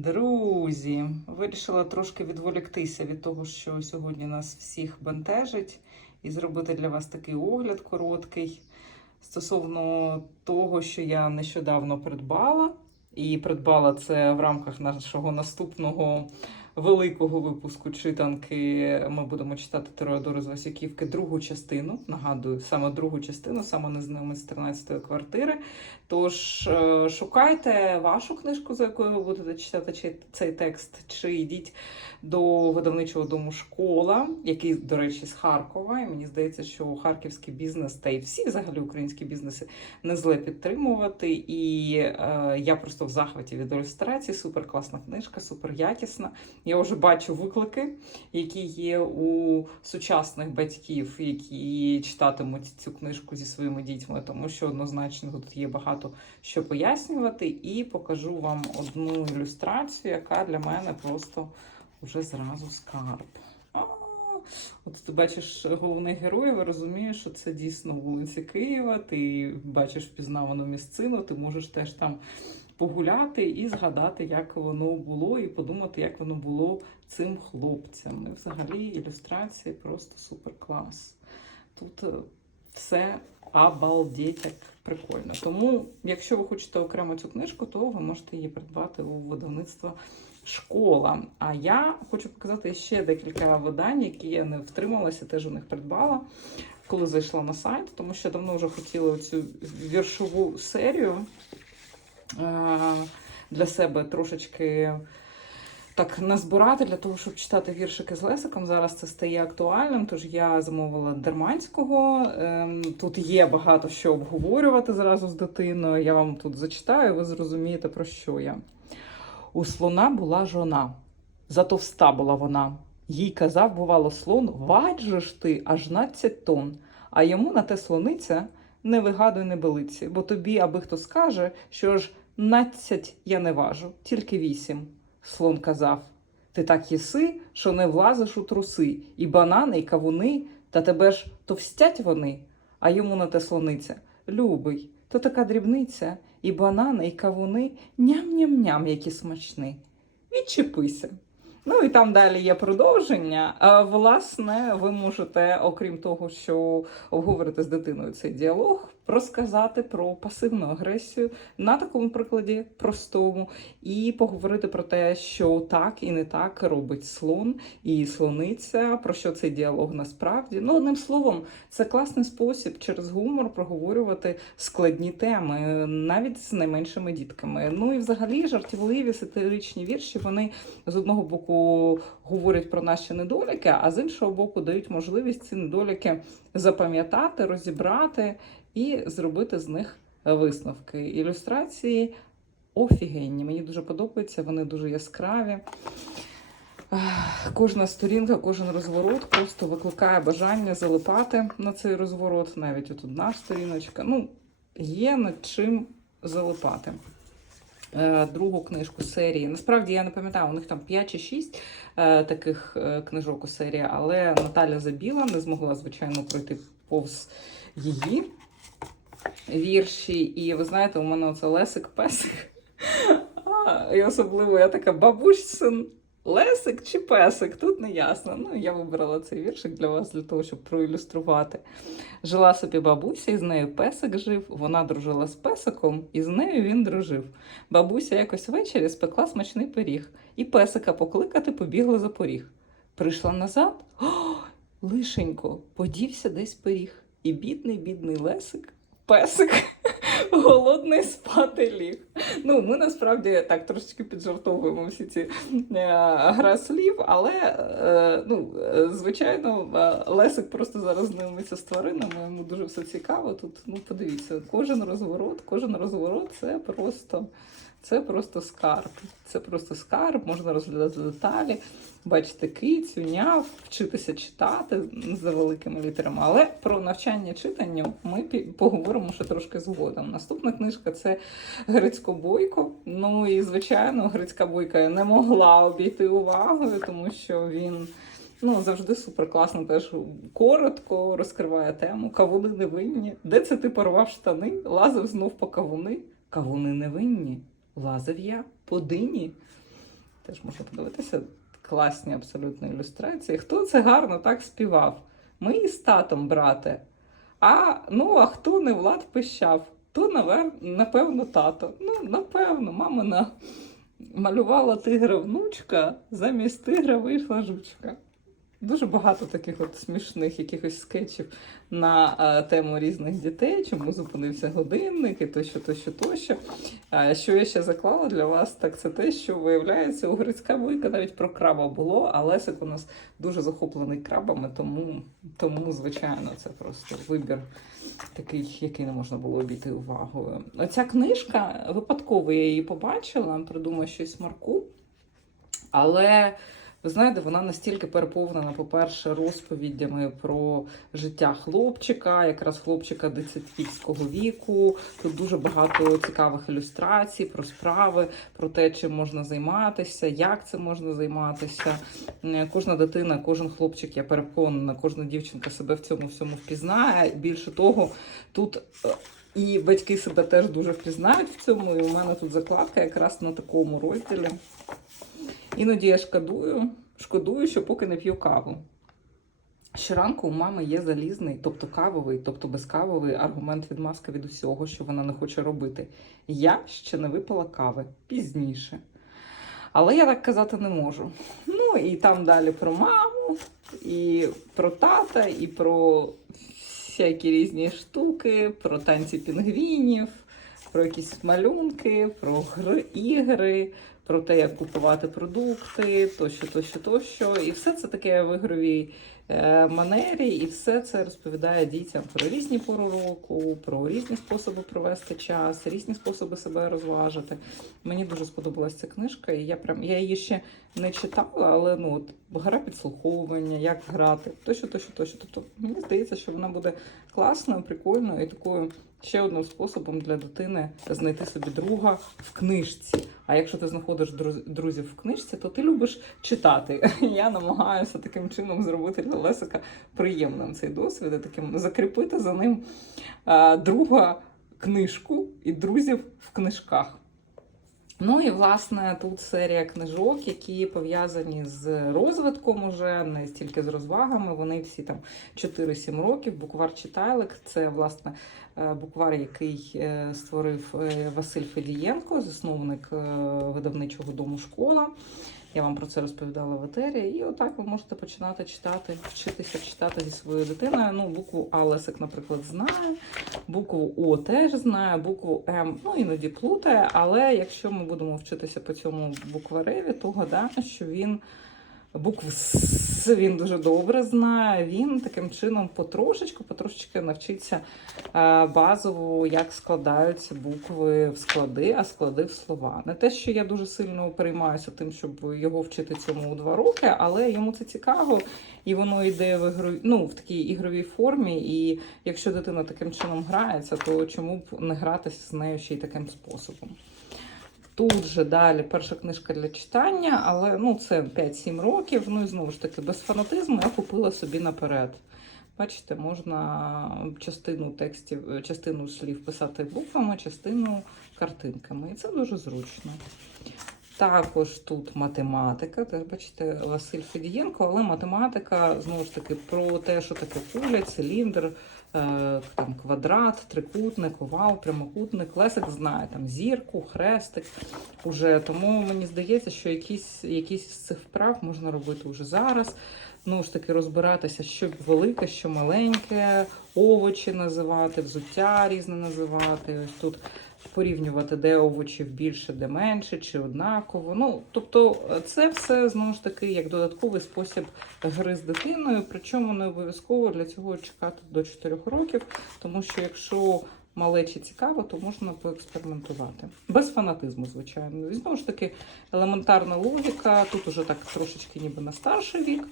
Друзі, вирішила трошки відволіктися від того, що сьогодні нас всіх бентежить, і зробити для вас такий огляд короткий стосовно того, що я нещодавно придбала. І придбала це в рамках нашого наступного великого випуску читанки. Ми будемо читати Тореодору з Васюківки другу частину. Нагадую, саме другу частину, саме незнайомець з 13-ї квартири. Тож е, шукайте вашу книжку, за якою ви будете читати цей текст, чи йдіть до видавничого дому школа, який, до речі, з Харкова. І мені здається, що харківський бізнес та й всі взагалі українські бізнеси не зле підтримувати. І е, я просто в захваті від ілюстрації. Супер класна книжка, супер якісна. Я вже бачу виклики, які є у сучасних батьків, які читатимуть цю книжку зі своїми дітьми, тому що однозначно тут є багато що пояснювати, і покажу вам одну ілюстрацію, яка для мене просто вже зразу скарб. От ти бачиш головних героїв, і розумієш, що це дійсно вулиці Києва. Ти бачиш впізнавану місцину, ти можеш теж там погуляти і згадати, як воно було, і подумати, як воно було цим хлопцям. І взагалі ілюстрації просто супер клас. Тут е, все обалдеть як прикольно. Тому, якщо ви хочете окремо цю книжку, то ви можете її придбати у видавництва школа. А я хочу показати ще декілька видань, які я не втрималася, теж у них придбала, коли зайшла на сайт, тому що давно вже хотіла цю віршову серію для себе трошечки. Так, назбирати для того, щоб читати віршики з Лесиком. Зараз це стає актуальним. Тож я замовила Дерманського. Ем, Тут є багато що обговорювати зразу з дитиною. Я вам тут зачитаю, ви зрозумієте, про що я. У слона була жона, затовста була вона. Їй казав, бувало, слон, вадь же ж ти аж 12 тонн, а йому на те слониця не вигадуй не белиці, бо тобі, аби хто скаже, що ж 12 я не важу, тільки вісім. Слон казав. Ти так їси, що не влазиш у труси, і банани, і кавуни, та тебе ж товстять вони, а йому на те слониця. Любий, то така дрібниця, і банани, і кавуни, ням-ням-ням, які смачні. Відчепися. Ну і там далі є продовження. А, власне, ви можете, окрім того, що обговорити з дитиною цей діалог, розказати про пасивну агресію на такому прикладі простому, і поговорити про те, що так і не так робить слон і слониця, про що цей діалог насправді. Ну, одним словом, це класний спосіб через гумор проговорювати складні теми, навіть з найменшими дітками. Ну і взагалі жартівливі сатиричні вірші вони з одного боку говорять про наші недоліки, а з іншого боку дають можливість ці недоліки запам'ятати, розібрати і зробити з них висновки. Ілюстрації офігенні. Мені дуже подобаються, вони дуже яскраві. Кожна сторінка, кожен розворот просто викликає бажання залипати на цей розворот. Навіть от одна сторіночка. Ну, є над чим залипати. Е, Другу книжку серії. Насправді я не пам'ятаю, у них там 5 чи 6 е, таких е, книжок у серії, але Наталя Забіла не змогла, звичайно, пройти повз її вірші. І ви знаєте, у мене оце Лесик Песик. І особливо я така бабусь син. Лесик чи песик, тут не ясно. Ну, я вибрала цей віршик для вас, для того, щоб проілюструвати. Жила собі бабуся, і з нею песик жив. Вона дружила з песиком, і з нею він дружив. Бабуся якось ввечері спекла смачний пиріг, і песика покликати побігла за поріг. Прийшла назад, о, лишенько, подівся десь пиріг. І бідний, бідний Лесик, песик, голодний спати ліг. Ну, ми насправді так трошечки піджартовуємо всі ці е, гра слів, але е, ну, е, звичайно, Лесик просто зараз знайомиться з тваринами, йому дуже все цікаво. Тут ну подивіться, кожен розворот, кожен розворот це просто. Це просто скарб. Це просто скарб, можна розглядати деталі, бачити кицю, няв, вчитися читати за великими літерами. Але про навчання читанню ми поговоримо ще трошки згодом. Наступна книжка це Грицько Бойко. Ну і звичайно, Грицька Бойка не могла обійти увагою, тому що він. Ну, завжди супер класно, теж коротко розкриває тему. Кавуни невинні. Де це ти порвав штани? Лазив знов по кавуни. Кавуни невинні. Лазив я по дині. Теж можна подивитися. Класні абсолютно ілюстрації. Хто це гарно так співав? Ми із татом, брате. А ну, а хто не Влад пищав? То, напевно, тато. Ну, напевно, мама малювала тигра внучка, замість тигра вийшла жучка. Дуже багато таких от смішних якихось скетчів на е, тему різних дітей, чому зупинився годинник і тощо, тощо, тощо. А що я ще заклала для вас, так це те, що виявляється, у Грицька Вуйка навіть про краба було, а Лесик у нас дуже захоплений крабами, тому, тому звичайно, це просто вибір такий, який не можна було обійти увагою. Оця книжка, випадково я її побачила, придумала щось Марку, але. Ви знаєте, вона настільки переповнена, по-перше, розповідями про життя хлопчика, якраз хлопчика дитсадківського віку. Тут дуже багато цікавих ілюстрацій про справи, про те, чим можна займатися, як це можна займатися. Е, Кожна дитина, кожен хлопчик, я переконана, кожна дівчинка себе в цьому всьому впізнає. Більше того, тут. е, І батьки себе теж дуже впізнають в цьому. І у мене тут закладка якраз на такому розділі. Іноді я шкодую, шкодую, що поки не п'ю каву. Щоранку у мами є залізний, тобто кавовий, тобто безкавовий аргумент відмазка від усього, що вона не хоче робити. Я ще не випила кави пізніше. Але я так казати не можу. Ну і там далі про маму, і про тата, і про всякі різні штуки, про танці пінгвінів, про якісь малюнки, про гри, ігри, про те, як купувати продукти, тощо, тощо, тощо. І все це таке в ігровій е, манері, і все це розповідає дітям про різні пори року, про різні способи провести час, різні способи себе розважити. Мені дуже сподобалася ця книжка, і я прям я її ще не читала, але ну от гра підслуховування, як грати, тощо, тощо, тощо. Тобто мені здається, що вона буде класною, прикольною і такою ще одним способом для дитини знайти собі друга в книжці. А якщо ти знаходиш друз- друзів в книжці, то ти любиш читати. Я намагаюся таким чином зробити для Лесика приємним цей досвід, і таким закріпити за ним е, друга книжку і друзів в книжках. Ну і власне тут серія книжок, які пов'язані з розвитком уже, не стільки з розвагами. Вони всі там 4-7 років. Буквар читайлик це власне е, буквар, який е, створив е, Василь Федієнко, засновник видавничого дому школа. Я вам про це розповідала в етері. І отак ви можете починати читати, вчитися читати зі своєю дитиною. Ну, букву А Лесик, наприклад, знає, букву О теж знає, букву М ну іноді плутає. Але якщо ми будемо вчитися по цьому буквареві, то гадаю, що він букву С він дуже добре знає. Він таким чином потрошечку, потрошечки навчиться е, базово, як складаються букви в склади, а склади в слова. Не те, що я дуже сильно переймаюся тим, щоб його вчити цьому у два роки, але йому це цікаво, і воно йде в ігру, ну, в такій ігровій формі. І якщо дитина таким чином грається, то чому б не гратися з нею ще й таким способом? Тут же далі перша книжка для читання, але ну, це 5-7 років. Ну і знову ж таки, без фанатизму я купила собі наперед. Бачите, можна частину текстів, частину слів писати буквами, частину картинками. І це дуже зручно. Також тут математика. Теж бачите, Василь Федієнко, але математика знову ж таки про те, що таке куля, циліндр, там квадрат, трикутник, овал, прямокутник. Лесик знає там зірку, хрестик. Уже тому мені здається, що якісь, якісь з цих вправ можна робити вже зараз. Ну ж таки, розбиратися, що велике, що маленьке, овочі називати, взуття різне називати. Ось тут порівнювати, де овочів більше, де менше, чи однаково. Ну, тобто, це все знову ж таки як додатковий спосіб гри з дитиною. Причому не обов'язково для цього чекати до 4 років, тому що якщо малечі цікаво, то можна поекспериментувати. Без фанатизму, звичайно. І знову ж таки, елементарна логіка. Тут уже так трошечки ніби на старший вік.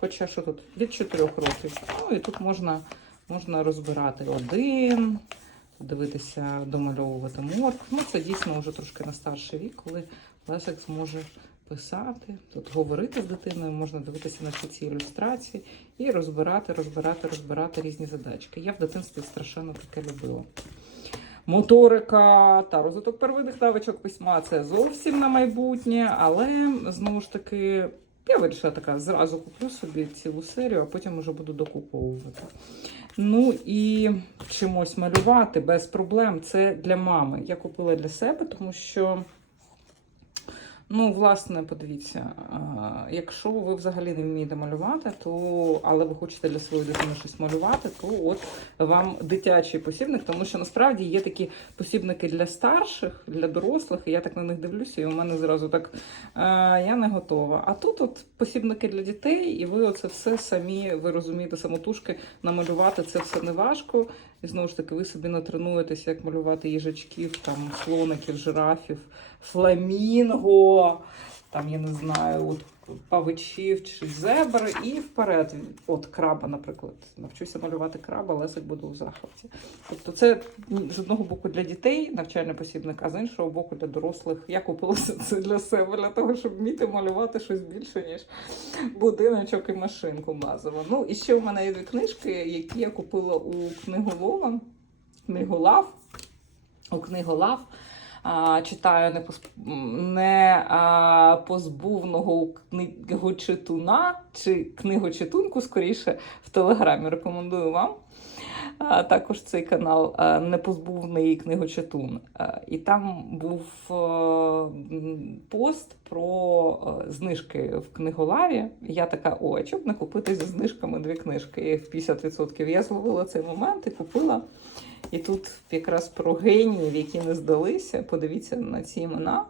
Хоча що тут від 4 років. Ну і тут можна, можна розбирати один, дивитися, домальовувати морг. Ну, це дійсно вже трошки на старший вік, коли Лесик зможе писати, тут говорити з дитиною, можна дивитися на всі ці ілюстрації і розбирати, розбирати, розбирати різні задачки. Я в дитинстві страшенно таке любила. моторика та розвиток первинних навичок письма це зовсім на майбутнє, але знову ж таки. Я вирішила така, зразу куплю собі цілу серію, а потім вже буду докуповувати. Ну і чимось малювати без проблем. Це для мами. Я купила для себе, тому що, ну, власне, подивіться, якщо ви взагалі не вмієте малювати, то, але ви хочете для своєї дитини щось малювати, то от вам дитячий посібник, тому що насправді є такі посібники для старших, для дорослих, і я так на них дивлюся, і у мене зразу так я не готова. А тут от посібники для дітей, і ви оце все самі, ви розумієте, самотужки намалювати це все не важко. І знову ж таки, ви собі натренуєтеся, як малювати їжачків, там, слоників, жирафів, фламінго, там, я не знаю, от павичів чи зебр, і вперед. От краба, наприклад. Навчуся малювати краба, Лесик буде у захваті. Тобто це з одного боку для дітей навчальний посібник, а з іншого боку для дорослих. Я купила це для себе, для того, щоб вміти малювати щось більше, ніж будиночок і машинку базово. Ну, і ще у мене є дві книжки, які я купила у книголова, книголав. У книголав. Читаю не, пос... не а, позбувного книгочитуна чи книгочитунку, скоріше, в Телеграмі. Рекомендую вам. Також цей канал Непозбувний книгочитун. І там був пост про знижки в книголаві. Я така, о, а чоб не купити зі знижками дві книжки в 50%. Я зловила цей момент і купила. І тут якраз про геніїв, які не здалися. Подивіться на ці імена.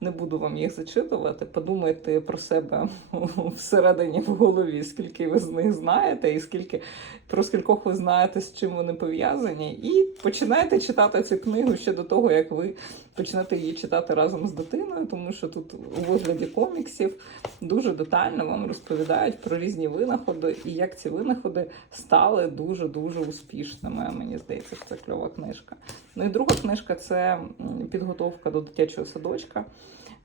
Не буду вам їх зачитувати. Подумайте про себе всередині в голові, скільки ви з них знаєте, і скільки про скількох ви знаєте, з чим вони пов'язані. І починайте читати цю книгу ще до того, як ви почнете її читати разом з дитиною, тому що тут у вигляді коміксів дуже детально вам розповідають про різні винаходи і як ці винаходи стали дуже дуже успішними. Мені здається, це кльова книжка. Ну і друга книжка це підготовка до дитячого садочка.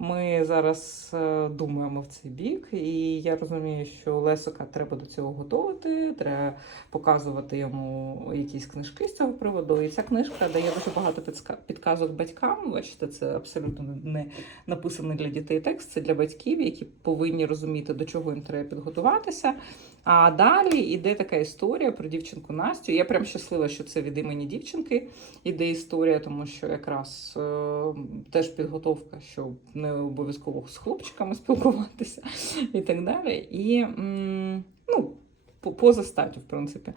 Ми зараз е, думаємо в цей бік, і я розумію, що Лесика треба до цього готувати, треба показувати йому якісь книжки з цього приводу. І ця книжка дає дуже багато підказок батькам. Бачите, це абсолютно не написаний для дітей текст, це для батьків, які повинні розуміти, до чого їм треба підготуватися. А далі йде така історія про дівчинку Настю. Я прям щаслива, що це від імені дівчинки іде історія, тому що якраз е, теж підготовка, щоб не обов'язково з хлопчиками спілкуватися і так далі. І м, поза статтю, в принципі.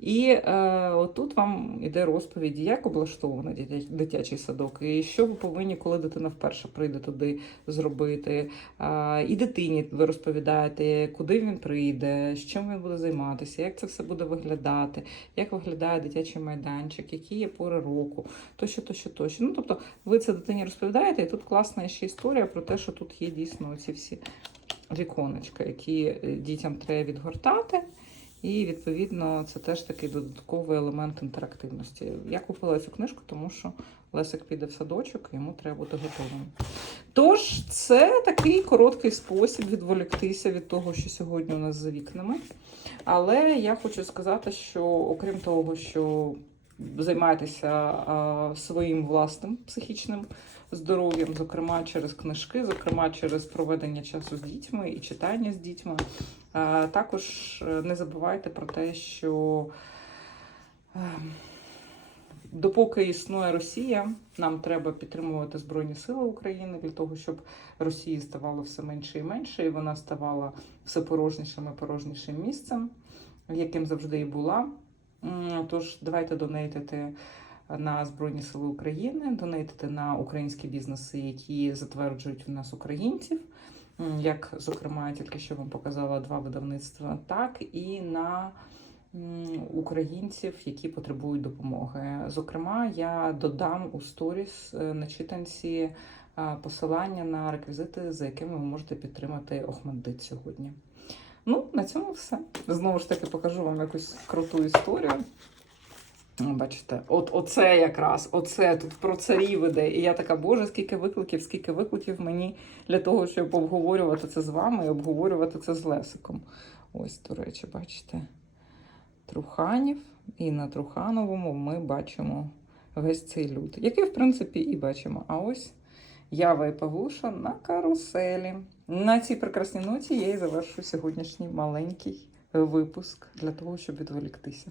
І е, отут вам іде розповідь, як облаштований дитячий садок, і що ви повинні, коли дитина вперше прийде туди зробити. Е, і дитині ви розповідаєте, куди він прийде, з чим він буде займатися, як це все буде виглядати, як виглядає дитячий майданчик, які є пори року, тощо, тощо, тощо. Ну, тобто, ви це дитині розповідаєте, і тут класна ще історія про те, що тут є дійсно ці всі віконечка, які е, дітям треба відгортати. І відповідно це теж такий додатковий елемент інтерактивності. Я купила цю книжку, тому що Лесик піде в садочок, йому треба бути готовим. Тож, це такий короткий спосіб відволіктися від того, що сьогодні у нас за вікнами. Але я хочу сказати, що окрім того, що займайтеся а, своїм власним психічним здоров'ям, зокрема через книжки, зокрема через проведення часу з дітьми і читання з дітьми. Також е, не забувайте про те, що е, допоки існує Росія, нам треба підтримувати Збройні Сили України для того, щоб Росії ставало все менше і менше, і вона ставала все порожнішим і порожнішим місцем, яким завжди і була. Тож давайте донейтити на Збройні Сили України, донейтити на українські бізнеси, які затверджують у нас українців. Як, зокрема, я тільки що вам показала два видавництва, так і на українців, які потребують допомоги. Зокрема, я додам у сторіс е, на читанці е, посилання на реквізити, за якими ви можете підтримати Охмаддит сьогодні. Ну, на цьому все. Знову ж таки покажу вам якусь круту історію. О, Бачите, от оце якраз, оце тут про царів іде. І я така, боже, скільки викликів, скільки викликів мені для того, щоб обговорювати це з вами і обговорювати це з Лесиком. Ось, до речі, бачите, Труханів. І на Трухановому ми бачимо весь цей люд, який, в принципі, і бачимо. А ось Ява і Павлуша на каруселі. На цій прекрасній ноті я і завершу сьогоднішній маленький випуск для того, щоб відволіктися.